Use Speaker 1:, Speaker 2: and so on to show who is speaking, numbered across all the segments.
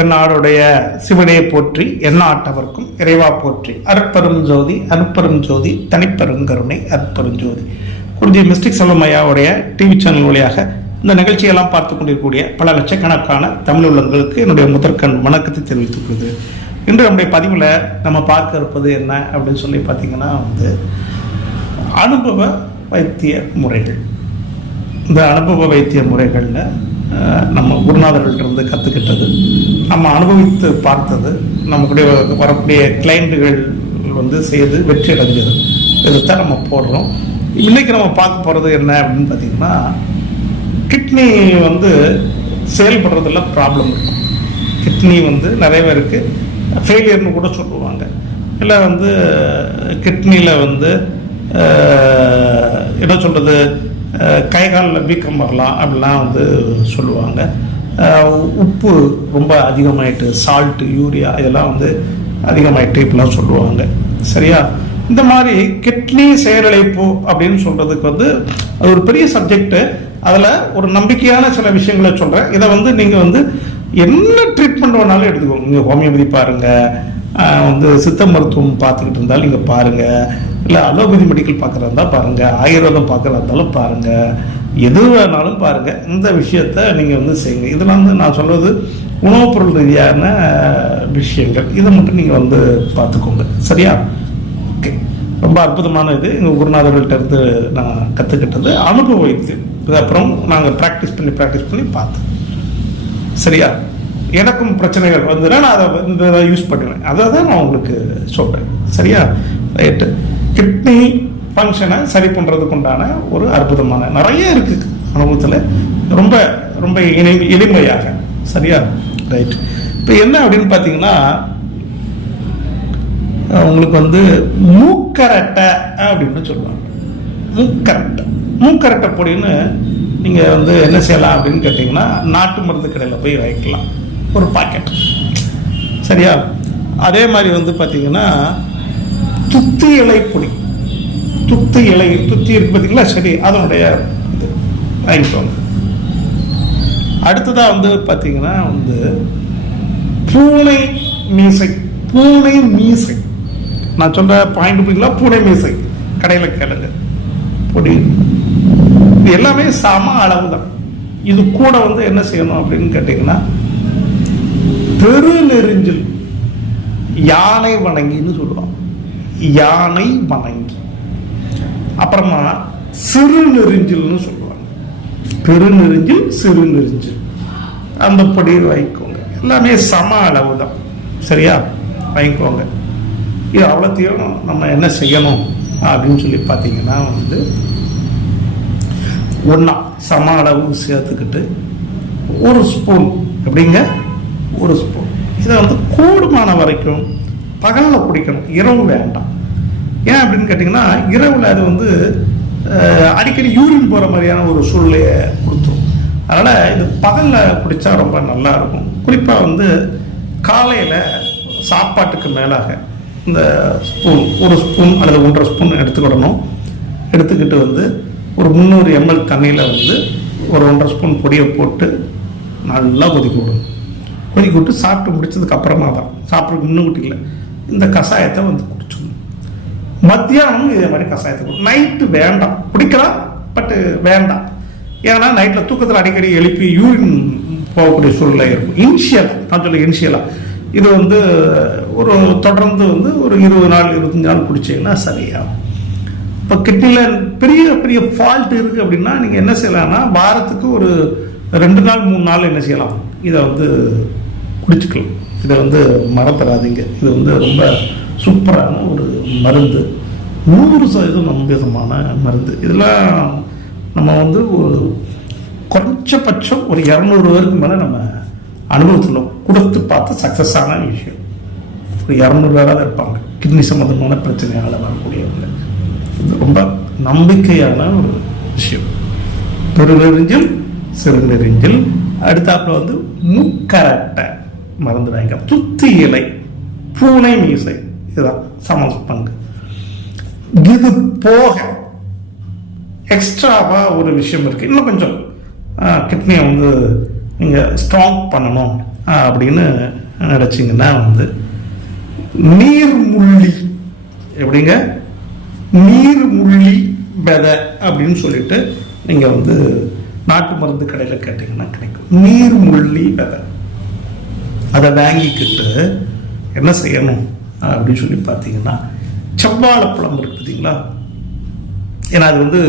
Speaker 1: தென்னாடுடைய சிவனையை போற்றி எண்ணாட்டவர்க்கும் இறைவா போற்றி. அற்பரும் ஜோதி அருட்பெரும் ஜோதி தனிப்பெருங்கருணை அற்பரும் ஜோதி. குருஜி மிஸ்டிக் செல்வம் ஐயாவுடைய டிவி சேனல் வழியாக இந்த நிகழ்ச்சியெல்லாம் பார்த்து கொண்டிருக்கக்கூடிய பல லட்சக்கணக்கான தமிழ் உள்ளங்களுக்கு என்னுடைய முதற்கண் வணக்கத்தை தெரிவித்துக் கொள்கிறேன். இன்று நம்முடைய பதிவில் நம்ம பார்க்க இருப்பது என்ன அப்படின்னு சொல்லி பார்த்தீங்கன்னா வந்து அனுபவ வைத்திய முறைகள். இந்த அனுபவ வைத்திய முறைகளில் நம்ம குருநாதர்கள்ட்ட கற்றுக்கிட்டது நம்ம அனுபவித்து பார்த்தது நம்மளுடைய வரக்கூடிய கிளைண்ட்டுகள் வந்து செய்து வெற்றி அடைஞ்சது. இதைத்தான் நம்ம போடுறோம். இன்றைக்கி நம்ம பார்க்க போகிறது என்ன அப்படின்னு பார்த்திங்கன்னா கிட்னி வந்து செயல்படுறதுல ப்ராப்ளம் இருக்கும் கிட்னி வந்து நிறைய பேருக்கு ஃபெயிலியர்னு கூட சொல்லுவாங்க. இல்லை வந்து கிட்னியில் வந்து என்ன சொல்கிறது கை காலில் வீக்கம் வரலாம் அப்படிலாம் வந்து சொல்லுவாங்க. உப்பு ரொம்ப அதிகமாயிட்டு சால்ட்டு யூரியா இதெல்லாம் வந்து அதிகமாயிட்டு இப்படிலாம் சொல்லுவாங்க. சரியா? இந்த மாதிரி கிட்னி செயலிழப்பு அப்படின்னு சொல்கிறதுக்கு வந்து அது ஒரு பெரிய சப்ஜெக்ட்டு அதில் ஒரு நம்பிக்கையான சில விஷயங்களை சொல்கிறேன் இதை வந்து நீங்கள் வந்து என்ன ட்ரீட்மெண்ட் வேணாலும் எடுத்துக்கோங்க. நீங்கள் ஹோமியோபதி பாருங்கள் வந்து சித்த மருத்துவம் பார்த்துக்கிட்டு இருந்தாலும் நீங்கள் பாருங்கள் இல்லை அலோபதி மெடிக்கல் பார்க்குறதா இருந்தால் பாருங்கள் ஆயுர்வேதம் பார்க்குறதா இருந்தாலும் பாருங்கள் எது வேணாலும் பாருங்கள் இந்த விஷயத்த நீங்கள் வந்து செய்யுங்க. இதில் வந்து நான் சொல்வது உணவுப் பொருள் ரீதியான விஷயங்கள். இதை மட்டும் நீங்கள் வந்து பார்த்துக்கோங்க. சரியா? ஓகே ரொம்ப அற்புதமான இது. எங்கள் குருநாதர்கள்ட்ட இருந்து நான் கற்றுக்கிட்டது அனுபவ வைத்தியம் இதுக்கப்புறம் நாங்கள் ப்ராக்டிஸ் பண்ணி ப்ராக்டிஸ் பண்ணி பார்த்தோம். சரியா? எனக்கும் பிரச்சனைகள் வந்ததுன்னா நான் அதை யூஸ் பண்ணுவேன். அதை தான் நான் உங்களுக்கு சொல்கிறேன் சரியா? ரைட்டு கிட்னி ஃபங்க்ஷனை சரி பண்ணுறதுக்கு உண்டான ஒரு அற்புதமான நிறைய இருக்குது அனுபவத்தில். ரொம்ப ரொம்ப இணை எளிமையாக சரியா? ரைட் இப்போ என்ன அப்படின்னு பார்த்தீங்கன்னா உங்களுக்கு வந்து மூக்கரட்டை அப்படின்னு சொல்லுவாங்க. மூக்கரட்டை. மூக்கரட்டை பொடின்னு நீங்கள் வந்து என்ன செய்யலாம் அப்படின்னு கேட்டிங்கன்னா நாட்டு மருந்து கடையில் போய் வாங்கிக்கலாம். ஒரு பாக்கெட் சரியா? அதே மாதிரி வந்து பார்த்தீங்கன்னா துத்தி இலை பொடி துத்தி இலை துத்தி இருக்கு பார்த்தீங்களா? சரி அதனுடைய இது வாங்கிக்கோங்க அடுத்ததாக வந்து பார்த்தீங்கன்னா வந்து பூனை மீசை பூனை மீசை. நான் சொல்ற பாயிண்ட் புரியுங்களா பூனை மீசை. கடையில் கேளுங்க. பொடி. இது எல்லாமே சம அளவு தான் இது கூட வந்து என்ன செய்யணும் அப்படின்னு கேட்டிங்கன்னா பெருநெறிஞ்சில் யானை வணங்கின்னு சொல்லுவாங்க. யானை வணங்கி அப்புறமா சிறு நெறிஞ்சில்னு சொல்லுவாங்க. பெருநெறிஞ்சில் சிறு நெறிஞ்சில் அந்த படி வாங்கிக்கோங்க. எல்லாமே சம அளவு தான் சரியா? வாங்கிக்கோங்க. இது அவ்வளோத்தையும் நம்ம என்ன செய்யணும் அப்படின்னு சொல்லி பார்த்தீங்கன்னா வந்து ஒன்றா சம அளவு சேர்த்துக்கிட்டு ஒரு ஸ்பூன் எப்படிங்க? ஒரு ஸ்பூன் இதை வந்து கூடுமான வரைக்கும் பகலில் குடிக்கணும் இரவு வேண்டாம். ஏன் அப்படின்னு கேட்டிங்கன்னா இரவில் அது வந்து அடிக்கடி யூரின் போகிற மாதிரியான ஒரு சூழ்நிலையை கொடுத்துரும். அதனால் இது பகலில் குடித்தா ரொம்ப நல்லா இருக்கும். குறிப்பாக வந்து காலையில் சாப்பாட்டுக்கு மேலாக இந்த ஸ்பூன் ஒரு ஸ்பூன் அல்லது ஒன்றரை ஸ்பூன் எடுத்துக்கிடணும். எடுத்துக்கிட்டு வந்து ஒரு முந்நூறு எம்எல் தண்ணியில் வந்து ஒரு ஒன்றரை ஸ்பூன் பொடியை போட்டு நல்லா கொதிக்க விடணும். கொதிக்க விட்டு சாப்பிட்டு முடிச்சதுக்கு அப்புறமா தான். சாப்பிட்றதுக்கு முன்னுக்கிட்டு இல்லை. இந்த கஷாயத்தை வந்து குடிச்சிடணும். மத்தியானமும் இதே மாதிரி கஷாயத்தை குடி நைட்டு வேண்டாம். குடிக்கலாம் பட்டு வேண்டாம். ஏன்னா நைட்டில் தூக்கத்தில் அடிக்கடி எழுப்பி யூரின் போகக்கூடிய சூழ்நிலை இருக்கும். இனிஷியலாக நான் சொல்ல இனிஷியலாக இது வந்து ஒரு தொடர்ந்து வந்து ஒரு இருபது நாள் இருபத்தஞ்சு நாள் குடிச்சீங்கன்னா சரியாகும். இப்போ கிட்னியில் பெரிய பெரிய ஃபால்ட் இருக்குது அப்படின்னா நீங்கள் என்ன செய்யலாம்னா வாரத்துக்கு ஒரு ரெண்டு நாள் மூணு நாள் என்ன செய்யலாம்? இதை வந்து குடிச்சுக்கலாம். இதை வந்து மறந்துடாதீங்க. இது வந்து ரொம்ப சூப்பரான ஒரு மருந்து. நூறு சதவீதம் நம்பிதமான மருந்து. இதெல்லாம் நம்ம வந்து ஒரு குறைஞ்சபட்சம் ஒரு இரநூறு பேருக்கு மேலே நம்ம அனுபவத்தில் கொடுத்து பார்த்து சக்ஸஸ் ஆன விஷயம். ஒரு இரநூறு பேராக இருப்பாங்க. கிட்னி சம்மந்தமான பிரச்சனையால் வரக்கூடியவங்க. இது ரொம்ப நம்பிக்கையான ஒரு விஷயம். பெருநெறிஞ்சில் சிறுநெறிஞ்சில். அடுத்தாப்புல வந்து முக்கரட்டை. மறந்துடாங்க துத்தி இலை பூனை மீசை இதுதான் சமஸ் பங்கு. இது போக எக்ஸ்ட்ராவாக ஒரு விஷயம் இருக்குது இன்னும் கொஞ்சம் கிட்னியை வந்து நீங்கள் ஸ்ட்ராங் பண்ணணும் அப்படின்னு நினச்சிங்கன்னா வந்து நீர்முள்ளி எப்படிங்க? நீர்முள்ளி விதை அப்படின்னு சொல்லிட்டு நீங்கள் வந்து நாட்டு மருந்து கடையில் கேட்டிங்கன்னா கிடைக்கும். நீர்முள்ளி விதை. அதை வாங்கிக்கிட்டு என்ன செய்யணும் அப்படின்னு சொல்லி பார்த்தீங்கன்னா செவ்வாழைப்பழம் இருக்கு பார்த்தீங்களா? ஏன்னா அது வந்து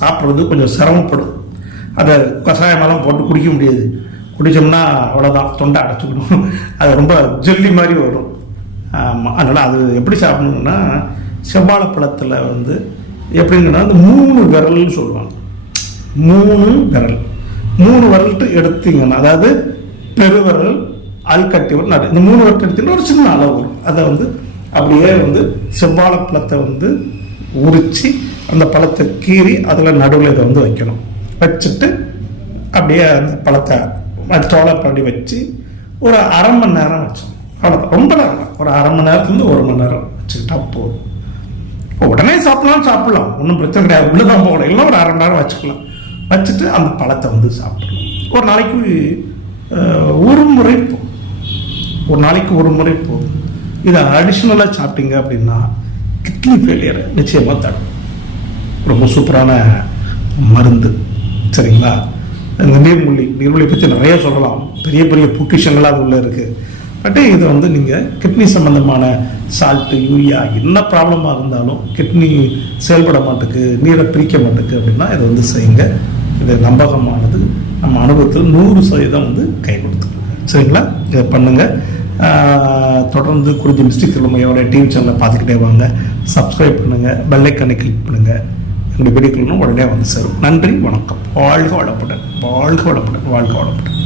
Speaker 1: சாப்பிட்றது கொஞ்சம் சிரமப்படும். அதை கஷாயமெல்லாம் போட்டு குடிக்க முடியாது. குடித்தோம்னா அவ்வளோதான் தொண்டை அடைச்சிக்கணும். அது ரொம்ப ஜெல்லி மாதிரி வரும். ஆமாம் அதனால் அது எப்படி சாப்பிடணும்னா செவ்வாழைப்பழத்தில் வந்து எப்படிங்கன்னா அந்த மூணு விரல்னு சொல்லுவாங்க. மூணு விரல். மூணு விரல்ட்டு எடுத்தீங்கன்னா அதாவது பெருவிரல் அல்கட்டி விரல் நடு. இந்த மூணு விரல் ஒரு சின்ன அளவு. வரும் அதை வந்து அப்படியே வந்து செவ்வாழைப்பழத்தை வந்து உரிச்சு அந்த பழத்தை கீறி அதில் நடுவில் இதை வந்து வைக்கணும். வச்சுட்டு அப்படியே அந்த பழத்தை அது தோலை வச்சு ஒரு அரை மணி நேரம் வச்சோம். அவ்வளோதான் ரொம்ப நேரம் ஒரு அரை மணி நேரத்துலேருந்து ஒரு மணி நேரம் வச்சுக்கிட்டா போதும். உடனே சாப்பிடலாம் சாப்பிடலாம். ஒன்றும் பிரச்சனை கிடையாது. உள்ளதான் போகணும். இல்லை ஒரு அரை மணி நேரம் வச்சுக்கலாம். வச்சுட்டு அந்த பழத்தை வந்து சாப்பிடணும். ஒரு நாளைக்கு ஒரு முறை போகும் ஒரு நாளைக்கு ஒரு முறை போதும். இதை அடிஷ்னலாக சாப்பிட்டீங்க அப்படின்னா கிட்னி ஃபெயிலியரை நிச்சயமாக தடும். ரொம்ப சூப்பரான மருந்து. சரிங்களா? இந்த நீர்மொழி நீர்மொழியை பற்றி நிறைய சொல்லலாம். பெரிய பெரிய பொக்கிஷங்களாக அது உள்ளே இருக்குது பட் இதை வந்து நீங்கள் கிட்னி சம்மந்தமான சால்ட்டு யூரியா என்ன ப்ராப்ளமாக இருந்தாலும் கிட்னி செயல்பட மாட்டுக்கு நீரை பிரிக்க மாட்டுக்கு அப்படின்னா இதை வந்து செய்யுங்க. இது நம்பகமானது. நம்ம அனுபவத்தில் நூறு சதவீதம் வந்து கை கொடுத்துருங்க சரிங்களா? இதை பண்ணுங்கள் தொடர்ந்து குறிஞ்சி மிஸ்டிக் திறமையோட டிவி சேனலை பார்த்துக்கிட்டே வாங்க. சப்ஸ்கிரைப் பண்ணுங்கள் பெல்லைக்கனை கிளிக் பண்ணுங்கள் எங்களுடைய வீடியோக்களும் உடனே வந்து சேரும். நன்றி வணக்கம். வாழ்க வளப்படன் வாழ்க வளப்படன் வாழ்க வளப்படன்